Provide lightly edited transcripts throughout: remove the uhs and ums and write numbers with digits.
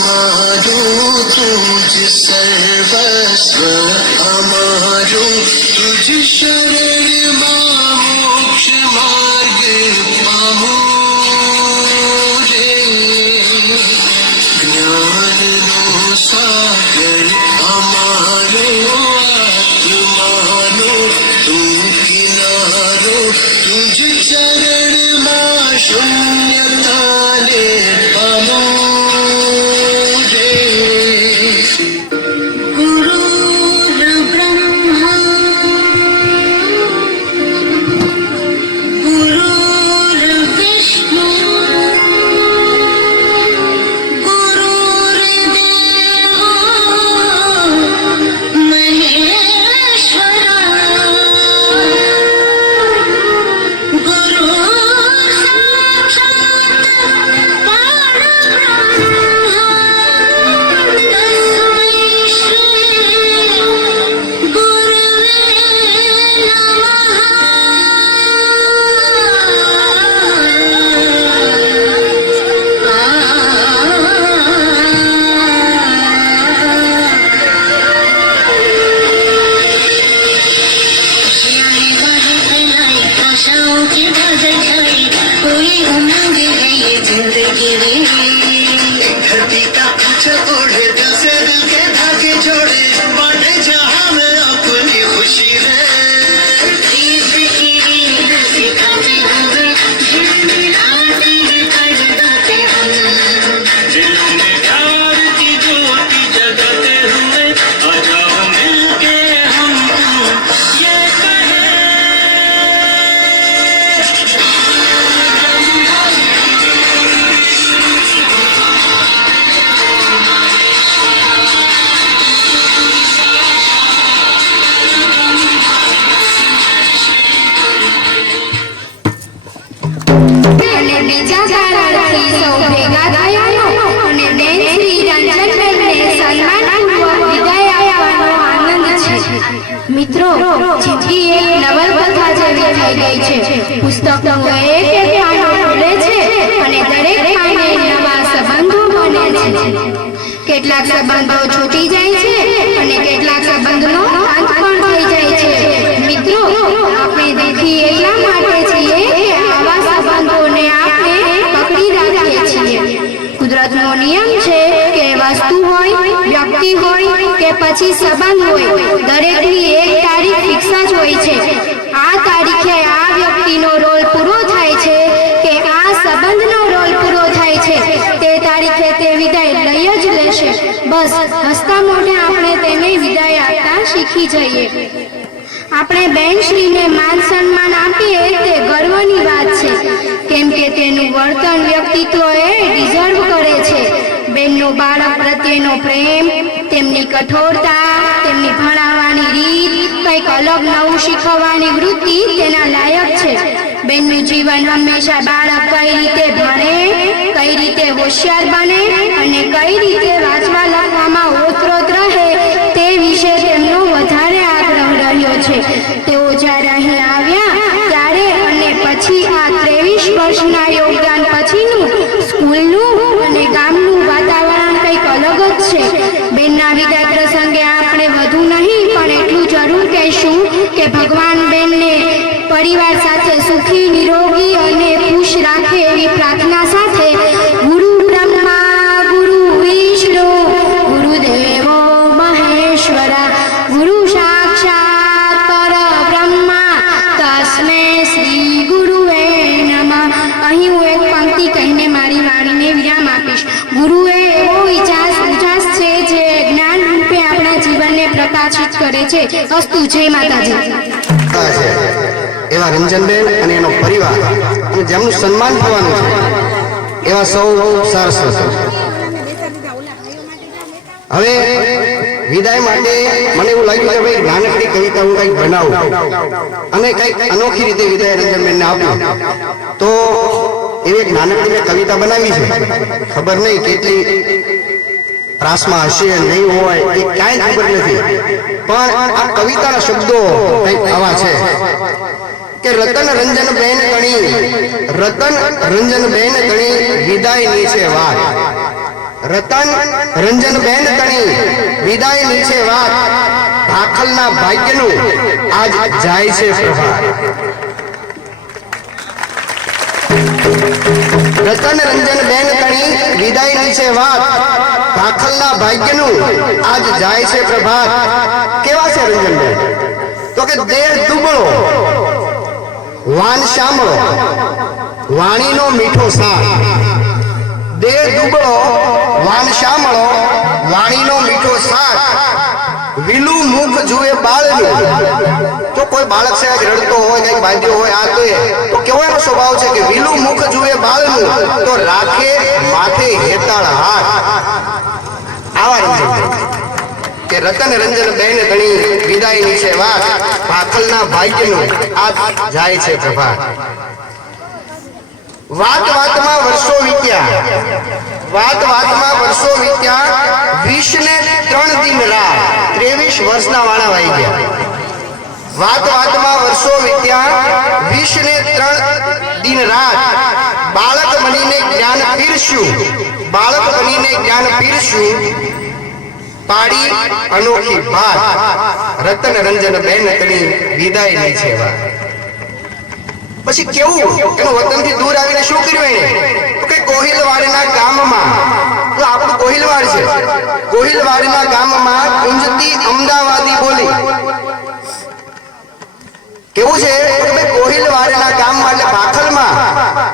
मारू तुझ सर्वस्व अमारू तुझ शरण मोक्ष मार्ग पामू रे ज्ञान नो सागर अमारो आत्मानो तू किनारो तुझ चरण मा शून्यता ने पामू धरती का ऊंचा ओढ़े दिल से दिल के धागे जोड़े बांटे जहां में अपनी खुशी रे दिलों में प्यार की ज्योति जगाते हुए आ जाओ मिलके हम ये બીજા કારણથી સૌ ભેગા થયા અને બેન શ્રી રંજનબેનને સન્માનપૂર્વક વિદાય આપવાનો આનંદ છે. મિત્રો, જિંદગી એક નવલકથા જેવી થઈ ગઈ છે. પુસ્તકનું એક એક પાનું ખુલે છે અને દરેક પાને નવા સંબંધો બને છે. કેટલાક સંબંધો છૂટી જાય છે અને કેટલાક સંબંધનો અંત પણ થઈ જાય છે. મિત્રો, આપણે દુઃખી એટલા માટે છીએ કે આવા સંબંધોને આપણે પકડી રાખીએ છીએ. કુદરતનો નિયમ છે કે વસ્તુ હોય, વ્યક્તિ હોય કે પછી સંબંધ હોય, દરેકની એક તારીખ ફિક્સ જ હોય છે. આ તારીખે આ વ્યક્તિનો રોલ પૂરો થાય છે કે આ સંબંધનો રોલ પૂરો થાય છે, તે તારીખે તે વિદાય લઈ જ લેશે. બસ હસતા મોઢે આપણે તેને વિદાય આપતા શીખી જઈએ. આપણે બેનશ્રીને માન સન્માન આપીએ તે ગર્વની વાત છે, કેમ કે તેનું વર્તન વ્યક્તિત્વ એ ડિઝર્વ કરે છે. બેનનો બાળક પ્રત્યેનો પ્રેમ, તેમની કઠોરતા, તેમની ભણાવવાની રીત, કંઈક અલગ નવું શીખવવાની વૃત્તિ તેના લાયક છે. બેનનું જીવન હંમેશા બાળક કઈ રીતે ભણે, કઈ રીતે હોશિયાર બને અને કઈ રીતે વાંચવા લખવામાં ઓતપ્રોત રહે તે વિશે તેમનો વધારે આગ્રહ રહ્યો છે. તેઓ જ્યારે અહીં આવ્યા ત્યારે અને પછી આ 23 વર્ષના યોગદાન પછીનું સ્કૂલનું અને ગામનું વાતાવરણ કંઈક અલગ જ છે. બેનના વિદાય પ્રસંગે આપણે વધુ નહીં પણ એટલું જરૂર કહીશું કે ભગવાન બેનને પરિવાર સાથે સુખી, નિરોગી અને ખુશ રાખે એવી પ્રાર્થના સાથે ગુરુ બ્રહ્મા ગુરુ વિષ્ણુ ગુરુદેવો મહેશ્વરા ગુરુ સાક્ષાત પરબ્રહ્મા તસ્મે શ્રી ગુરુવે નમઃ. અહીં હું એક પંક્તિ કહીને મારી વાણીને વિરામ આપીશ. ગુરુએ એવો ઉજાસ છે જે જ્ઞાન રૂપે આપણા જીવનને પ્રકાશિત કરે છે. અસ્તુ. જય માતાજી. એવા રંજનબેન અને એનો પરિવાર અને જેમનું સન્માન થવાનું છે એવા સૌ સરસ. હવે વિદાય માટે મને એવું લાગ્યું કે ભાઈ નાનકડી કવિતા હું કંઈક બનાવું અને કંઈક અનોખી રીતે વિદાય રંજનબેનને આપું. તો એવી એક નાનકડી મેં કવિતા બનાવી છે. ખબર નહીં કેટલી ત્રાસમાં હશે નહીં હોય એ કાંઈ ખબર નથી, પણ આ કવિતાના શબ્દો કંઈક આવા છે કે રતન રંજન બેન ગણી વિદાયની છે વાત. રતન રંજનબેન તણી વિદાયની છે વાત, ભાખલના ભાગ્યનું આજ જાય છે પ્રભાત. રતન રંજનબેન તણી વિદાયની છે વાત, ભાખલના ભાગ્યનું આજ જાય છે પ્રભાત. કેવા છે રંજનબેન? તો કે દેહ દુબળો, વાન શામળો, વાણીનો મીઠો સાર. દેહ દુબળો, વાન શામળો, વાણીનો મીઠો સાર. વિલું મુખ જુએ બાળનું. તો કોઈ બાળક છે રડતો હોય, કઈક બાંધ્યો હોય, આ તો કેવો એનો સ્વભાવ છે કે વિલું મુખ જુએ બાળનું તો રાખે માથે હેતાળ હાથ. આવા રંજન કે રતન રંજનબેન તણી વિદાયની છે વાત, ભાખલના ભાગ્યનું આજ જાય છે પ્રભાત. વાત વાતમાં વર્ષો વીત્યા, વાત વાતમાં વર્ષો વીત્યા, 20 ને 3 દિન રાત, 23 વર્ષના વાણા વાઈ ગયા. વાત વાતમાં વર્ષો વીત્યા, 20 ને 3 દિન રાત, બાળક બનીને જ્ઞાન પીરસ્યું, બાળક બનીને જ્ઞાન પીરસ્યું, પાડી અનોખી વાત. રતન રંજનબેન તણી વિદાયની છે વાત. પછી કેવું એનું વતનથી દૂર આવીને શું કર્યું એને? તો કે કોહિલવાડના ગામમાં, તો આપણું કોહિલવાડ છે, કોહિલવાડના ગામમાં ગુંજતી અમદાવાદી બોલી. કેવું છે? કોહિલવાડના ગામમાં એટલે ભાખલમાં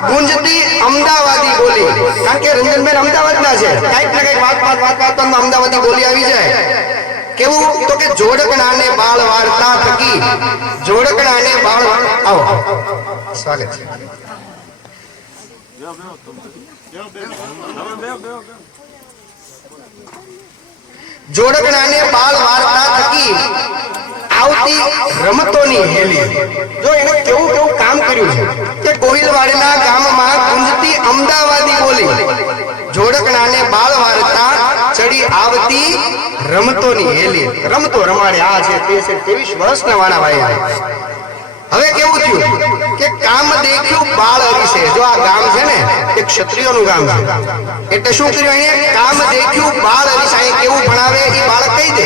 ગુંજતી અમદાવાદી બોલી. કારણ કે રંજનબેન અમદાવાદના છે, કઈક ને કઈક વાત અમદાવાદી બોલી આવી જાય. કેવું? તો કે જોડકણાને બાળ વાર્તા થકી, જોડકણાને બાળ આવો સ્વાગત છે. જોડકણાને બાળ વાર્તા થકી આવતી રમતોની હેલી. જો એને કેવું કેવું કામ કર્યું છે કે કોહિલવાડના ગામમાં ગુંજતી અમદાવાદી બોલી, જોડકણાને બાળ વાર્તા ચડી આવતી રમતોની હેલી. રમતો રમાડે, આ છે તે છે, 23 વર્ષના વાણા ભાઈ. હવે કેવું થયું કે કામ દેખ્યું બાળ હરીશે. જો આ ગામ છે ને એ ક્ષત્રિયોનું ગામ છે, એટલે શું કર્યું અહીંયા? કામ દેખ્યું બાળ હરીશે. અહીં કેવું ભણાવે એ બાળક કહી દે.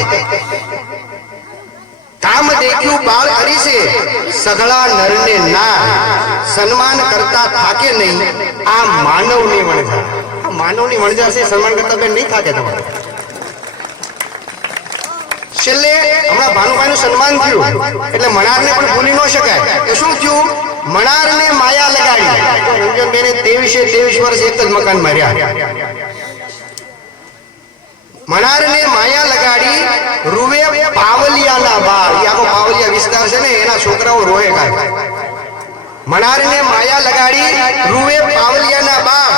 કામ દેખ્યું બાળ હરીશે, સઘળા નરને ના, સન્માન કરતા થાકે નહીં આ માનવની વણઝાર. આ માનવની વણઝાર છે, સન્માન કરતા બેન નહીં થાકે તમારે. છેલ્લે હમણાં ભાનુભાઈનું સન્માન થયું એટલે મણારને પણ ભૂલી ન શકાય. એ શું થયું? મણારને માયા લગાડી. રંજનબેને 23 વર્ષ એક જ મકાનમાં રહ્યા. મણારને માયા લગાડી, રૂવે પાવલિયાના બાળ. એ આખો પાવલિયા વિસ્તાર છે ને, એના છોકરાઓ રોએ કાઢે. મણારને માયા લગાડી, રૂવે પાવલિયાના બાળ.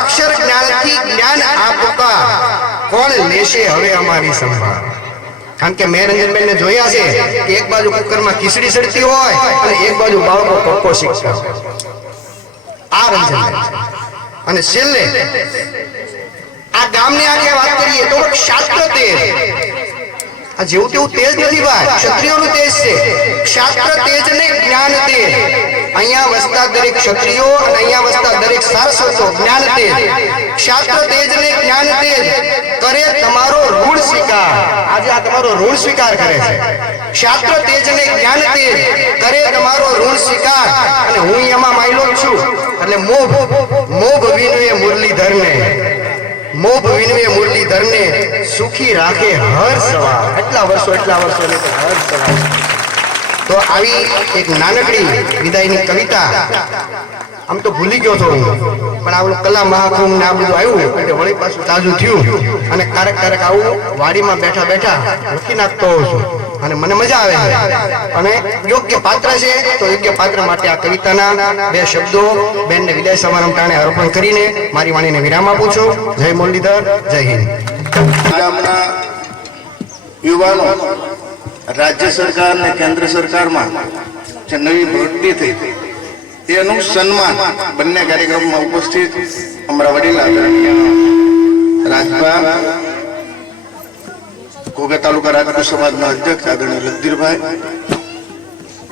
અક્ષર જ્ઞાનથી જ્ઞાન આપતા કોણ લેશે હવે અમારી સંભાળ. કારણ કે મેં રંજનબેન ને જોયા છે કે એક બાજુ કુકરમાં ખીચડી સડતી હોય અને એક બાજુ બાળકો કક્કો શીખતા હોય. આ રંજનબેન. અને છેલ્લે આ ગામની આગે વાત કરીએ તો શાસ્ત્ર તેજ. આ જેવું તેવું તેજ નથી ભાઈ, ક્ષત્રિયોનું તેજ છે. શાસ્ત્ર તેજ ને જ્ઞાન તેજ. અહીંયા વસતા દરેક ક્ષત્રિયો અને અહીંયા વસતા દરેક સારસ્વતો જ્ઞાન તેજ. શાસ્ત્ર તેજ ને જ્ઞાન તેજ કરે તમારો ઋણ સ્વીકાર. આજે આ તમારો ઋણ સ્વીકાર કરે છે. શાસ્ત્ર તેજ ને જ્ઞાન તેજ કરે તમારો ઋણ સ્વીકાર. અને હું એમાં માયલો છું એટલે મોભ વિનવે મુરલીધરને, મોભ વિનવે મુરલીધરને સુખી રાખે હર સવાર. એટલા વર્ષો હર સવાર. તો આવી એક નાનકડી વિદાયની કવિતા. આમ તો ભૂલી ગયો છો પણ આ કલા મહાકુંભ ને આ બધું આવ્યું એટલે વળી પાછું તાજું થયું. અને ક્યારેક આવું વાડીમાં બેઠા બેઠા લખી નાખતો હોઉં છું અને મને મજા આવે છે. અને યોગ્ય પાત્ર છે તો યોગ્ય પાત્ર માટે આ કવિતાના 2 શબ્દો બેનને વિદાય સમારંભ ટાણે અર્પણ કરીને મારી વાણીને વિરામ આપું છું. જય મુરલીધર, જય હિન્દ. ગામના યુવાનો રાજ્ય સરકાર અને કેન્દ્ર સરકારમાં જે નવી ભરતી થઈ તેનું સન્માન બંને કાર્યક્રમમાં ઉપસ્થિત અમારા વડીલ રાજભા, ઘોઘા તાલુકા રાજપૂત સમાજના અધ્યક્ષ આદરણીય લગધીરભાઈ,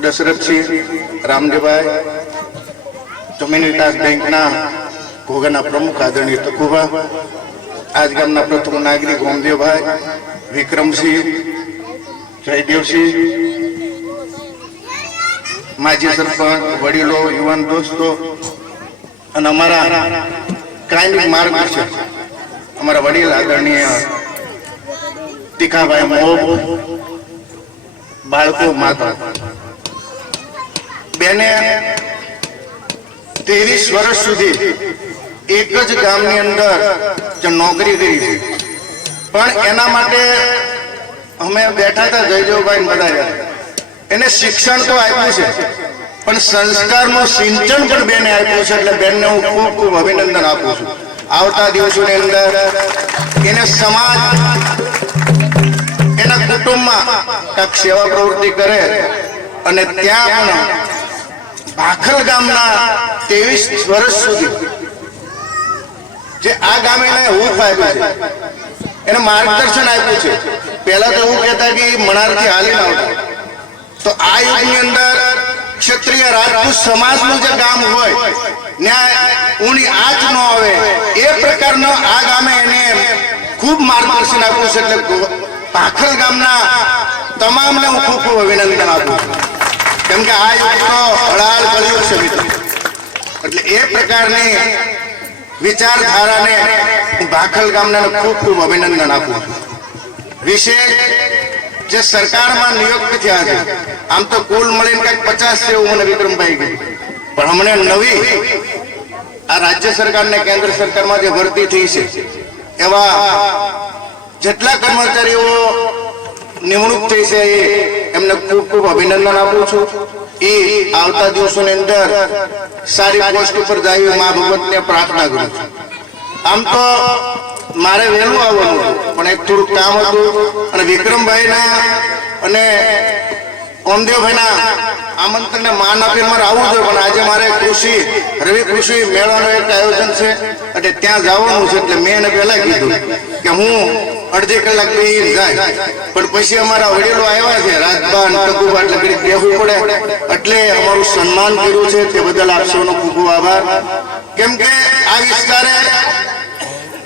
દશરથસિંહ, રામદેવભાઈ, જમીન વિકાસ બેંકના ઘોઘાના પ્રમુખ આદરણીય તકુભા, આજ ગામના પ્રથમ નાગરિક ઓમદેવભાઈ, વિક્રમસિંહ, જયદેવસિંહ, માજી સરપંચ, વડીલો, યુવાન દોસ્તો અને અમારા કાયમી માર્ગદર્શક અમારા વડીલ આદરણીય તીખાભાઈ મોબ, બાળકો, માતા બેને 23 વર્ષ સુધી એક જ ગામની અંદર જે નોકરી કરી છે, પણ એના માટે અમે બેઠા હતા જયદેવભાઈ બધા, એને શિક્ષણ તો આપ્યું છે પણ સંસ્કારનું સિંચન પણ બેને આપ્યું છે. એટલે બેનને હું ખૂબ ખૂબ અભિનંદન આપું છું. આવતા દિવસોની અંદર એને સમાજ, એના કુટુંબમાં કાંઈક સેવા પ્રવૃત્તિ કરે અને ત્યાં પણ ભાખલ ગામના 23 વર્ષ સુધી જે આ ગામે હૂફ આપ્યું છે, એને માર્ગદર્શન આપ્યું છે. પહેલા તો એવું કહેતા કે મણારથી હાલીને આવતા, તો આ યુગની અંદર ક્ષત્રિય રાજપૂત સમાજનું જે ગામ હોય ત્યાં ઊની આંચ ન આવે એ પ્રકારનો આ ગામે એને ખૂબ માર્ગદર્શન આપ્યું છે. એટલે ભાખલ ગામના તમામને હું ખૂબ ખૂબ અભિનંદન આપું છું, કેમ કે આ યુગનો હળાળ કળિયુગ છે મિત્રો. એટલે એ પ્રકારની વિચારધારાને હું ભાખલ ગામના ખૂબ ખૂબ અભિનંદન આપું છું. વિશેષ જે સરકારમાં નિયુક્ત થયા છે, આમ તો કુલ મળીને કંઈક 50 છે એવું મને વિક્રમભાઈ કહ્યું, પણ હમણાં નવી આ રાજ્ય સરકાર ને કેન્દ્ર સરકારમાં જે ભરતી થઈ છે એવા જેટલા કર્મચારીઓ નિમણૂક થઈ છે એમને ખૂબ ખૂબ અભિનંદન આપું છું. એ આવતા દિવસોની અંદર સારી પોસ્ટ ઉપર જાય મા ભગવતને પ્રાર્થના કરું છું. આમ તો મારે વહેલું આવવાનું હતું, પણ એક થોડુંક કામ હતું અને વિક્રમભાઈના અને ઓમદેવભાઈના આમંત્રણને માન આપીને મારે આવવું જોઈએ, પણ આજે મારે રવિ કૃષિ મેળાનું એક આયોજન છે એટલે ત્યાં જવાનું છે. એટલે મેં એને પહેલા કીધું કે હું અડધી કલાક જાય, પણ પછી અમારા વડીલો આવ્યા છે રાજબાન ટકુબા, એટલે ઘડી કહેવું પડે એટલે અમારું સન્માન કર્યું છે. તે બદલ આપ સૌનો ખૂબ ખૂબ આભાર. કેમ કે આ વિસ્તારે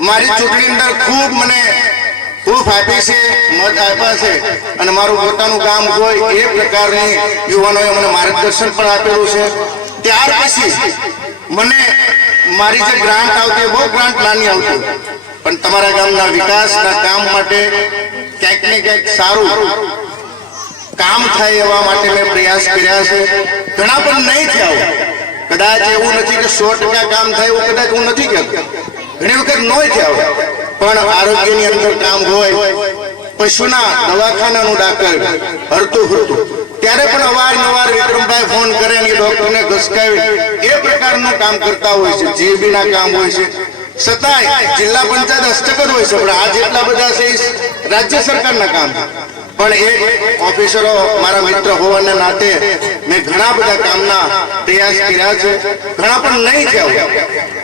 મારી ચૂંટણી અંદર ખૂબ મને હૂફ આપી છે, મત આપ્યા છે અને મારું પોતાનું કામ હોય એ પ્રકારની યુવાનોએ મને માર્ગદર્શન પણ આપેલું છે. ત્યાર પછી મને મારી જે ગ્રાન્ટ આવતી, બહુ ગ્રાન્ટ નાની આવતી, પણ તમારા ગામના વિકાસના કામ માટે ક્યાંક ને ક્યાંક સારું કામ થાય એવા માટે મેં પ્રયાસ કર્યા છે. ઘણા પણ નહીં થયા, કદાચ એવું નથી કે 100% કામ થાય એવું કદાચ હું નથી કહેતો, ઘણી વખત ન થયા, પણ આરોગ્યની અંદર કામ હોય, પશુના દવાખાનાનું દાખલ હરતું ફરતું, ત્યારે પણ અવારનવાર વિક્રમભાઈ ફોન કરે અને ડોક્ટરને ઘસકાવી એ પ્રકારનું કામ કરતા હોય છે. જીબીના કામ હોય છે, છતાંય જિલ્લા પંચાયત હસ્તક જ હોય છે, પણ આ જેટલા બધા છે રાજ્ય સરકારના કામ. પણ એ ઓફિસરો મારા મિત્ર હોવાના નાતે મેં ઘણા બધા કામના પ્રયાસ કર્યા છે, ઘણા પણ નહીં થયા,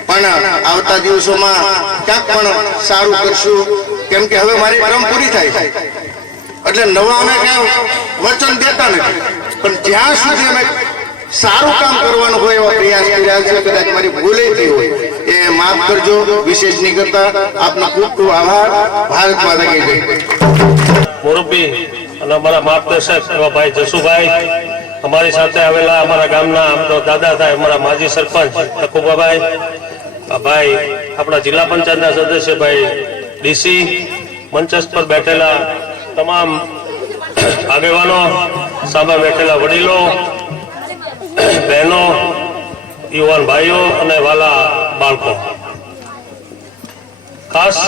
પણ આવતા દિવસોમાં ક્યાંક પણ સારું કરશું. કેમ કે હવે મારી ટર્મ પૂરી થાય એટલે નવા અમે કઈ વચન દેતા નથી, પણ જ્યાં સુધી અમે સારું કામ કરવાનું હોય એવા પ્રયાસ કર્યા છે. કદાચ મારી ભૂલે થઈ હોય એ માફ કરજો, વિશેષ નહીં કરતા. આપનો ખૂબ ખૂબ આભાર. ભારત માતા કી જય. મુરબ્બી અને અમારા માર્ગદર્શક એવા ભાઈ જસુભાઈ, અમારી સાથે આવેલા અમારા ગામના દાદા થાય અમારા માજી સરપંચ ટકુબાભાઈ, ભાઈ આપણા જિલ્લા પંચાયતના સદસ્ય ભાઈ ડીસી, મંચસ્થ પર બેઠેલા તમામ આગેવાનો, સામે બેઠેલા વડીલો, બહેનો, યુવાન ભાઈઓ અને વાલા બાળકો, ખાસ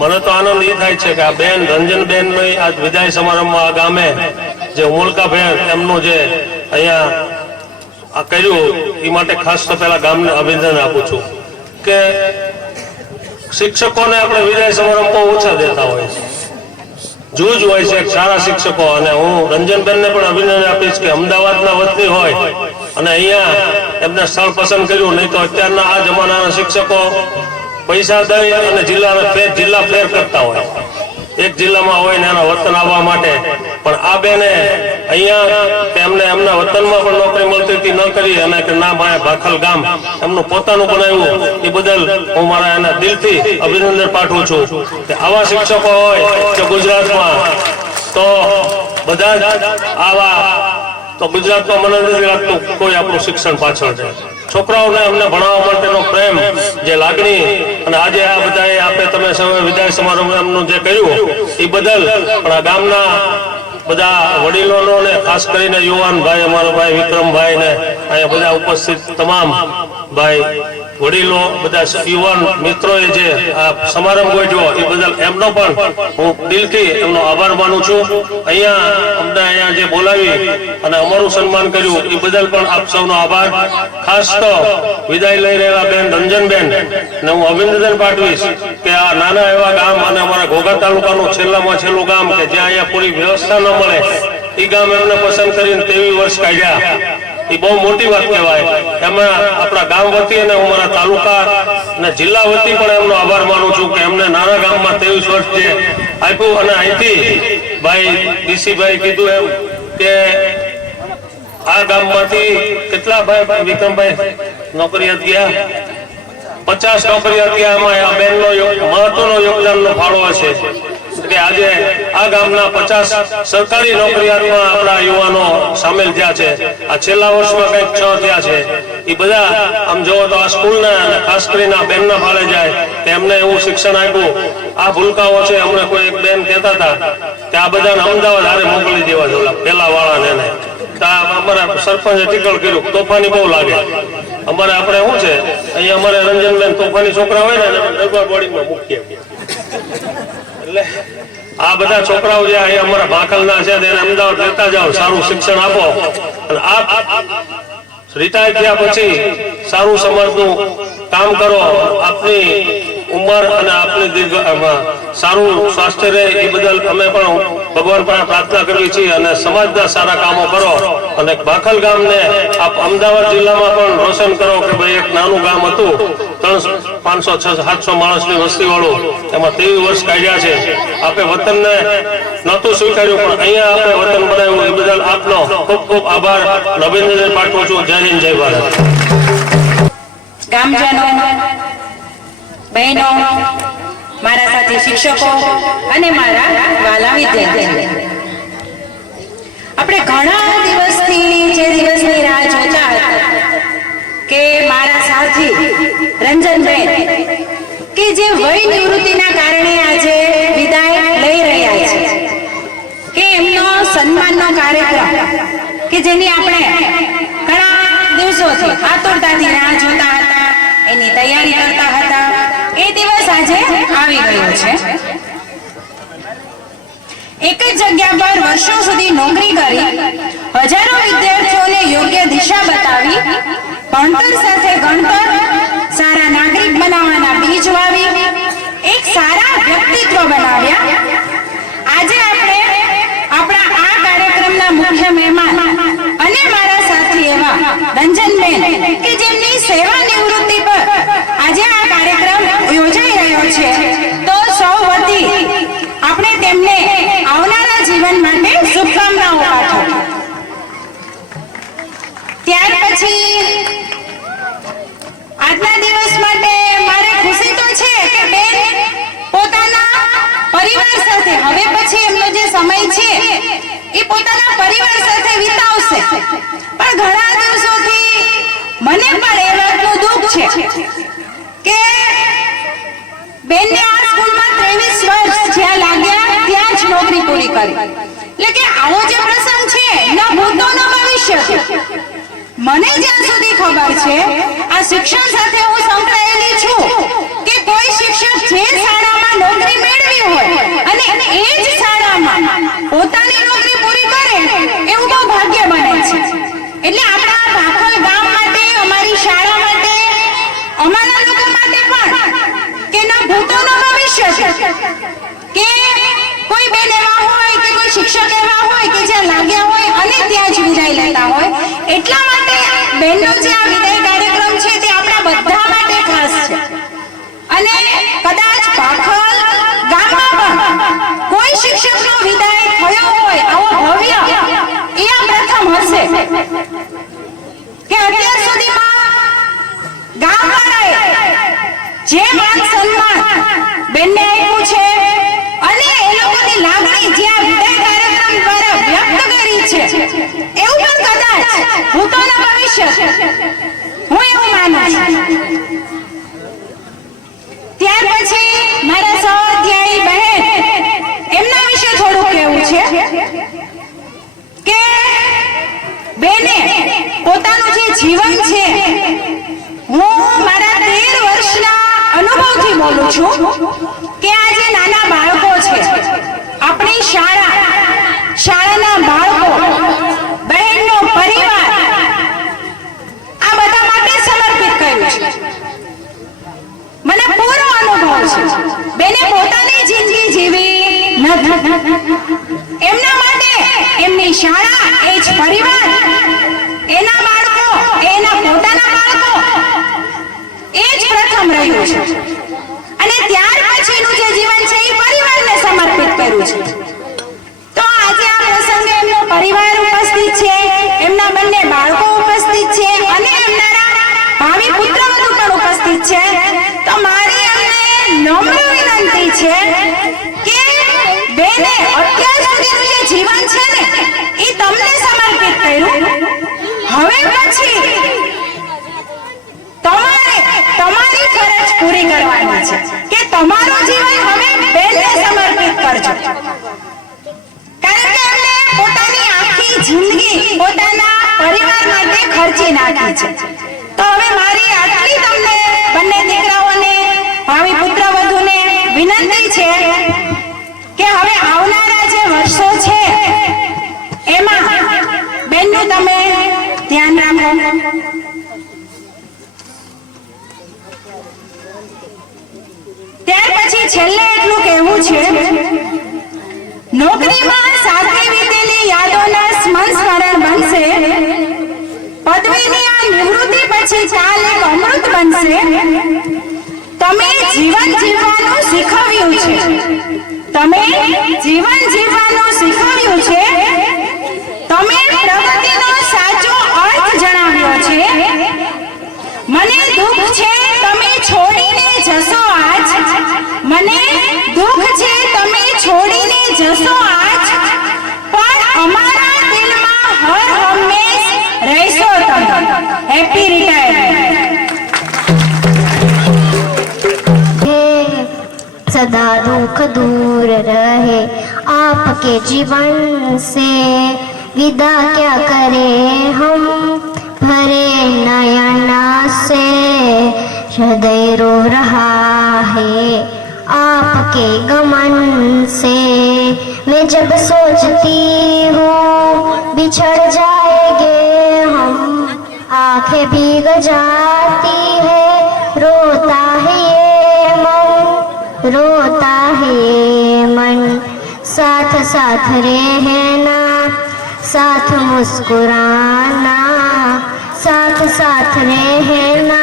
મને તો આનંદ એ થાય છે કે આ બેન રંજનબેન આજ વિદાય સમારંભમાં આ ગામે જે ઉમળકાબેન એમનું જે અહીંયા આ કર્યું એ માટે ખાસ તો પહેલા ગામને અભિનંદન આપું છું કે શિક્ષકોને આપણે વિદાય સમારંભ બહુ ઓછા દેતા હોય છે, જૂજ હોય છે સારા શિક્ષકો. અને હું રંજનબેનને પણ અભિનંદન આપીશ કે અમદાવાદના વતની હોય અને અહીંયા એમને સ્થળ પસંદ કર્યું, નહીં તો અત્યારના આ જમાનાના શિક્ષકો પૈસા દઈ અને જિલ્લા ફેર કરતા હોય. એક જિલ્લામાં હોય ને એના વતન આવવા માટે, પણ આ બેને અહીંયા એમને એમના વતનમાં પણ નોકરી મળતી હતી ન કરી અને કે ના માએ ભાખલ ગામ એમનું પોતાનું બનાવ્યું, એ બદલ હું મારા એના દિલથી અભિનંદન પાઠવું છું કે આવા શિક્ષકો હોય કે ગુજરાતમાં તો બધા જ આવા, તો ગુજરાતમાં મને નથી લાગતું કોઈ આપણું શિક્ષણ પાછળ છે. છોકરાઓને અમને ભણાવવા માટેનો પ્રેમ, જે લાગણી, અને આજે આ બધાએ આપણે તમે સૌ વિદાય સમારંભ એમનું જે કર્યું એ બદલ પણ આ ગામના બધા વડીલોનો ને ખાસ કરીને યુવાન ભાઈ, અમારો ભાઈ વિક્રમભાઈ ને અહીંયા બધા ઉપસ્થિત તમામ ભાઈ વડીલો, બધા યુવાન મિત્રોએ જે આ સમારંભ ગોઠવ્યો એ બદલ એમનો પણ હું દિલથી એમનો આભાર માનું છું. અમને અહીંયા જે બોલાવી અને અમારું સન્માન કર્યું એ બદલ પણ આપ સૌનો આભાર. ખાસ તો વિદાય લઈ રહેલા બેન રંજનબેન ને હું અભિનંદન પાઠવીશ કે આ નાના એવા ગામ અને અમારા ઘોઘા તાલુકાનું છેલ્લામાં છેલ્લું ગામ કે જ્યાં અહીંયા પૂરી વ્યવસ્થા ન મળે એ ગામ એમને પસંદ કરીને 23 વર્ષ કાઢ્યા, એ બહુ મોટી વાત કહેવાય. એમાં આપણા ગામ વતી અને હું મારા તાલુકા અને જિલ્લા વતી પણ એમનો આભાર માનું છું કે એમને નાના ગામમાં 23 વર્ષ જે આપ્યું. અને અહીંથી ભાઈ ડીસીભાઈ કીધું એમ કે આ ગામમાંથી કેટલા ભાઈ વિક્રમભાઈ નોકરિયાત ગયા, 50 નોકરિયાત ગયા. એમાં આ બેનનો મહત્વનો યોગદાનનો ફાળો હશે કે આજે આ ગામના 50 સરકારી નોકરિયાતમાં આપણા યુવાનો સામેલ થયા છે. આ છેલ્લા વર્ષમાં કંઈક 6 થયા છે. એ બધા આમ જોવો તો આ સ્કૂલના અને ખાસ કરીને આ બેનના ફાળે જાય કે એમને એવું શિક્ષણ આપ્યું. આ ભૂલકાઓ છે, અમને કોઈ એક બેન કહેતા હતા કે આ બધાને અમદાવાદ હારે મોકલી દેવા જોલા પેલા વાળાને એને. અમારા સરપંચે ટીકળ કર્યું, તોફાની બહુ લાગે અમારે. આપણે શું છે અહીંયા અમારે રંજનબેન તોફાની છોકરા હોય ને દરબાર બોડીમાં મૂકીએ. એટલે આ બધા છોકરાઓ જે અહીંયા અમારા ભાખલના છે તેને અમદાવાદ લેતા જાઓ, સારું શિક્ષણ આપો. અને આપ રિટાયર થયા પછી સારું સમાજનું કામ કરો, આપની ઉંમર અને આપની દીર્ઘ સારું સ્વાસ્થ્ય રહે એ બદલ અમે પણ ભગવાન પાસે પ્રાર્થના કરવી છીએ. અને સમાજના સારા કામો કરો અને ભાખલ ગામને આપ અમદાવાદ જિલ્લામાં પણ રોશન કરો કે ભાઈ એક નાનું ગામ હતું 300, 500, 600, 700 માણસની વસ્તી વાળું, એમાં 23 વર્ષ કાઢ્યા છે. આપે વતનને નહોતું સ્વીકાર્યું પણ અહીંયા આપણે વતન બનાવ્યું, એ બદલ આપનો ખૂબ ખૂબ આભાર, અભિનંદન પાઠવું છું. જય હિન્દ, જય ભારત. ગામજનો, બહેનો, મારા સાથી શિક્ષકો અને મારા વાલા વિદ્યાર્થીઓ, આપણે ઘણા દિવસથી જે દિવસની રાહ જોતા હતા કે મારા સાથી રંજનબેન કે જે વય નિવૃત્તિના કારણે આજે વિદાય લઈ રહ્યા છે, કે એમનો સન્માનનો કાર્યક્રમ કે જેની આપણે ઘણા દિવસોથી આતુરતાથી રાહ જોતા હતા, એની તૈયારી કરતા હતા, એ દિવસ આજે આવી ગયો છે. એક જ જગ્યા પર વર્ષો સુધી નોકરી કરી હજારો વિદ્યાર્થીઓને યોગ્ય દિશા બતાવી, ભણતર સાથે ગણતર, સારા નાગરિક બનાવવાના બીજ વાવી, એક સારા વ્યક્તિત્વ બનાવ્યા. આજે આપણે આપણા આ કાર્યક્રમના મુખ્ય મહેમાન અને મારા સાથી એવા રંજનબેન કે જેમની સેવા નિવૃત્તિ પર આજે આ કાર્યક્રમ યોજાઈ રહ્યો છે, તો સૌ વતી આપણે તેમને આવનારા જીવન માટે શુભકામનાઓ પાઠવીએ. ત્યાર પછી આજના દિવસ માટે મારે ખુશી તો છે કે બેન પોતાના પરિવાર સાથે હવે પછી એમનો જે સમય છે એ પોતાના પરિવાર સાથે વિતાવશે. પણ ઘણા દિવસોથી મને પણ એ વાતનું દુઃખ છે કે બેનને આ સ્કૂલમાં 23 વર્ષ જ્યાં લાગ્યા ત્યાં જ નોકરી પૂરી કરી. એટલે કે આવો જે પ્રસંગ છે ન ભૂતો ન ભવિષ્ય. મને જ્યાં સુધી ખબર છે આ શિક્ષણ સાથે હું સંકળાયેલી છું કે કોઈ શિક્ષક જે શાળામાં નોકરી મેળવી હોય અને એ જ શાળામાં પોતાની નોકરી પૂરી કરે એવું બહુ ભાગ્ય બને છે. એટલે આપણા ભાખલ ગામ માટે, અમારી શાળા માટે, અમારા લોકો માટે પણ કે ન ભૂતો ન ભવિષ્ય કે કોઈ બેન એવા હોય કે કોઈ શિક્ષક એવા હોય કે જ્યાં લાગ્યા હોય અને ત્યાં જ વિદાય લેતા હોય. એટલા માટે બહેનનો જે આ વિદાય કાર્યક્રમ છે તે આપણા બધા માટે ખાસ છે. અને કદાચ ભાખલ ગામમાં પણ નથી। એમના માટે એમની શાળા એ જ પરિવાર, એના બાળકો એના પોતાના બાળકો એ જ પ્રથમ રહ્યું છે અને ત્યાર પછીનું જે જીવન છે એ પરિવારને સમર્પિત કર્યું છે। તો આજે આ પ્રસંગે એમનો પરિવાર ઉપસ્થિત છે, એમના બંને બાળકો ઉપસ્થિત છે અને એમના ભાવિ પુત્રવધુ પણ ઉપસ્થિત છે। તો મારી અમને નમ્ર વિનંતી છે કે બેને અત્યાર સુધીનું જે જીવન છે ને એ તમને સમર્પિત કર્યું, હવે પછી તમારી ફરજ પૂરી કરવાની છે કે તમારું જીવન હવે બેનને સમર્પિત કરજો। કારણ કે એમને પોતાની આખી જિંદગી પોતાના પરિવાર માટે ખર્ચી નાખી છે। તો હવે મારી આટલી તમને બંને દીકરાઓને ભાવિ પુત્રવધુને વિનંતી છે કે હવે આવનારા જે વર્ષો છે એમાં બેનનું તમે ધ્યાન રાખો। ત્યાર પછી છેલ્લે એટલું કહેવું છે, નોકરીમાં સાથે વીતેલી યાદોના સ્મરણ બનશે, પદવીની આ નિવૃત્તિ પછી કાલ એક અમૃત બનશે। તમે જીવન જીવવાનું શીખવ્યું છે, તમે જીવન જીવવાનું શીખવ્યું છે, તમે પ્રગતિનો સાચો અર્થ જણાવ્યો છે। મને દુઃખ છે તમે છોડીને જશો આજ, મને દુઃખ છે તમે છોડીને જશો આજ, પણ અમારા દિલમાં હર હંમેશ રહેશો તમે। Happy retirement. सदा दुख दूर रहे आपके जीवन से, विदा क्या करें हम भरे नयन से, हृदय रो रहा है आपके गमन से। मैं जब सोचती हूँ बिछड़ जाएंगे हम, आंखें भीग जाती है, रोता है ये मन, रोता है मन। साथ साथ रहना, साथ मुस्कुराना, साथ साथ रहना,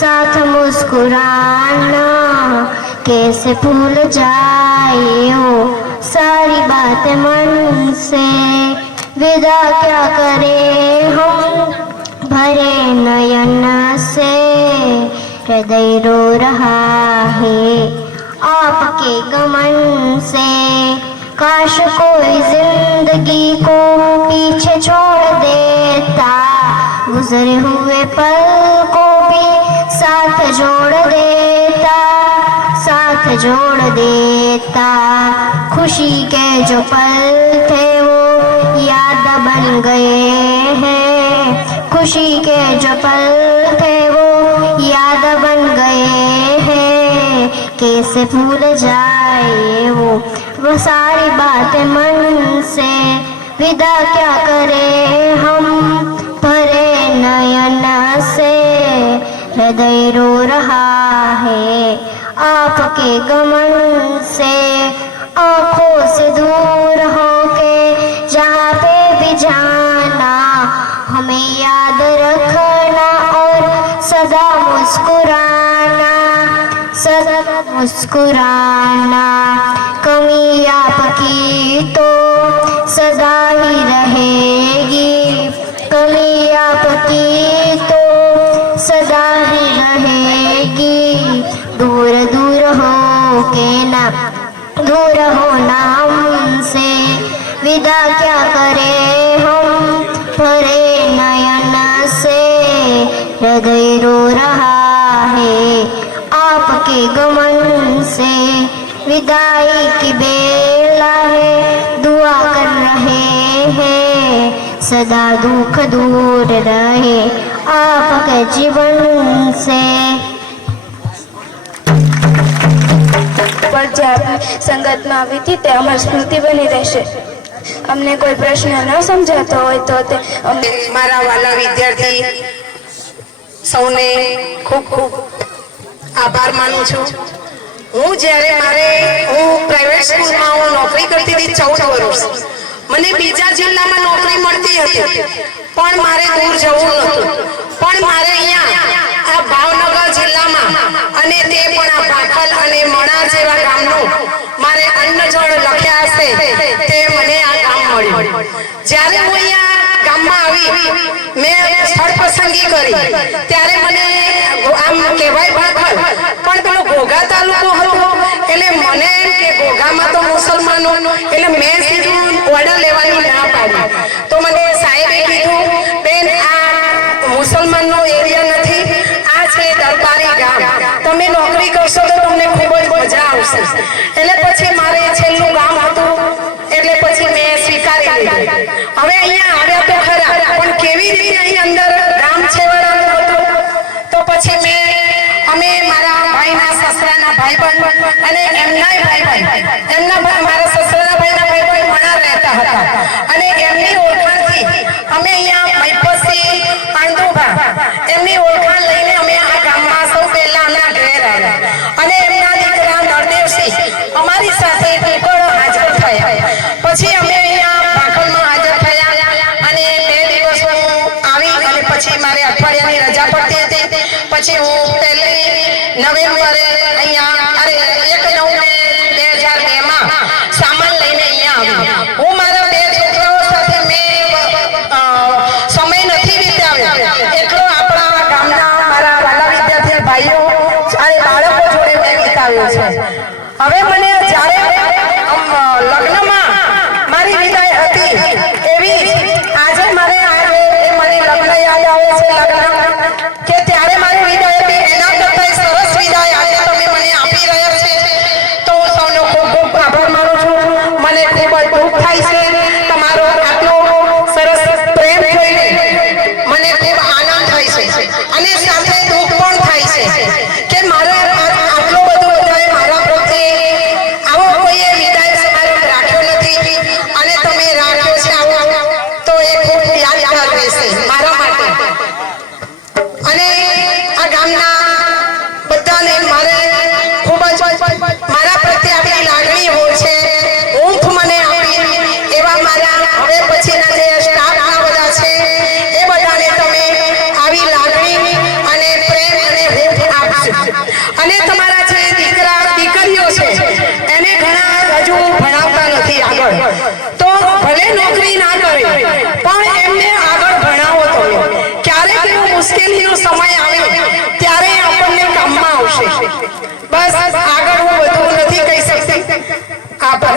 साथ मुस्कुराना। कैसे भूल जाए वो सारी बातें मन से, विदा क्या करें हम भरे नयन से, हृदय रो रहा है आपके गमन से। काश कोई जिंदगी को पीछे छोड़ देता, गुजरे हुए पल को भी साथ जोड़ देता, साथ जोड़ देता। खुशी के जो पल थे वो याद बन गए हैं, खुशी के जो पल थे वो याद बन गए हैं। कैसे भूल जाए वो सारी बातें मन से, विदा क्या करें हम भरे नयन से, हृदय रो रहा है आपके गमन से। आंखों से दूर होके जहाँ पे भी जाना, हमें याद रखना और सदा मुस्कुराना, सदा मुस्कुराना। कमी आपकी तो सदा ही रहेगी, कमी आपकी तो सदा ही रहेगी। दूर दूर हो के ना, दूर होना हमसे, विदा क्या करें हम भरे नयन से, हृदय रो रहा है आपके गमन से। विदाई की बेला है दुआ कर रहे हैं, सदा दुख दूर रहे आपके जीवन से। पर જે આપણી સંગતમાં આવી હતી તે અમર સ્મૃતિ બની રહેશે। અમને કોઈ પ્રશ્ન ન સમજાતો હોય તો તે અમને મારા વાલા વિદ્યાર્થી સૌને ખૂબ ખૂબ આભાર માનું છું। હું પ્રાઇવેટ સ્કૂલમાં હું 14 વર્ષ. મને બીજા જિલ્લામાં નોકરી મળતી હતી, પણ મારે દૂર જવું નહોતું. પણ મારે અહીંયા આ ભાવનગર જિલ્લામાં અને તે પણ આ ભાખલ અને મણા જેવા ગામનું મારે અન્નજળ લખ્યા હશે તે મને આ ગામ મળ્યું. જ્યારે હું અહીંયા ગામમાં આવી, મેં સ્થળ પસંદગી કરી ત્યારે મને આમ કહેવાય ભાખલ, પણ પેલો ઘોઘા તાલુકો હતો એટલે મને એમ કે ઘોઘામાં તો મુસલમાનો, એટલે મેં સીધું ઓર્ડર લેવાની ના પાડી. તો મને સાહેબે કીધું, બેન આ મુસલમાનનો એરિયા નથી, આ છે દરબારી ગામ, તમે નોકરી કરશો તો તમને ખૂબ જ મજા આવશે. એટલે પછી મારે છેલ્લું ગામ હતું એટલે પછી મેં સ્વીકારી લીધું. હવે અહીંયા આવ્યા તો ખરા, પણ કેવી રીતે અહીં અંદર ગામ છેવાડાનું હતું તો પછી અમે મારા ભાઈના સસરાના ભાઈબંધ અને એમનાય ભાઈબંધ, મારા સસરાના ભાઈના ભાઈબંધ મણા રહેતા હતા અને એમની ઓળખાણથી અમે અહીંયા મૈપતસિંહ અણદુભા એમની ઓળખાણ લઈને અમે આ ગામમાં સૌ પહેલા અમે ઘેર આવ્યા અને એમના દીકરા નરદેવસિંહ અમારી સાથે પણ હાજર થયા. પછી અમે અહીંયા ભાખલમાં હાજર થયા અને 2 દિવસ હું આવી અને પછી મારે અઠવાડિયાની રજા પડતી હતી. પછી હું 1 નવેમ્બરે અહીંયા 1/9/2002 માં સામાન લઈને અહીંયા આવી. હું મારા 2 છોકરાઓ સાથે મેં સમય નથી વિતાવ્યો, એટલો આપણા ગામના મારા વાલા વિદ્યાર્થી ભાઈઓ અને બાળકો જોડે મેં વિતાવ્યો છે. હવે મને જ્યારે લગ્નમાં મારી વિદાય હતી એવી આજે મને લગ્ન યાદ આવે છે. લગ્ન કે ત્યારે મારી વિદાય હતી, એના કરતાં સરસ વિદાય આજે તમે મને આપી રહ્યા છે તો હું સૌનો ખૂબ ખૂબ આભાર માનું છું. મને ખૂબ જ દુઃખ થાય છે, તમારો આટલો સરસ પ્રેમ જોઈને મને ખૂબ આનંદ થાય છે અને સાથે દુઃખ પણ થાય છે કે મારે આટલો બધો બધાએ મારા પ્રત્યે આવો કોઈએ વિદાય સમારંભ રાખ્યો નથી અને તમે રાખ્યો છે આવો, તો એ ખૂબ યાદગાર રહેશે મારા માટે. અને આ ગામના બધાને મારે ખૂબ જ મારા પ્રત્યે આપણી લાગણી હોય છે, ઊંઘ મને આપી એવા મારા હવે પછીના જે સ્ટાફના બધા છે એ બધાને તમે આવી લાગણી અને પ્રેમ અને ઊંઘ આપજો. અને તમારા જે દીકરીઓ છે એને ઘણા હજુ ભણાવતા નથી આગળ, તો ભલે નોકરી ના કરે પણ એમને આગળ ભણાવો. તમે ક્યારેક એવો મુશ્કેલીનો સમય આવે ત્યારે આપણને કામમાં આવશે. બસ આગળ હું વધુ નથી કહી શકતી. આભાર.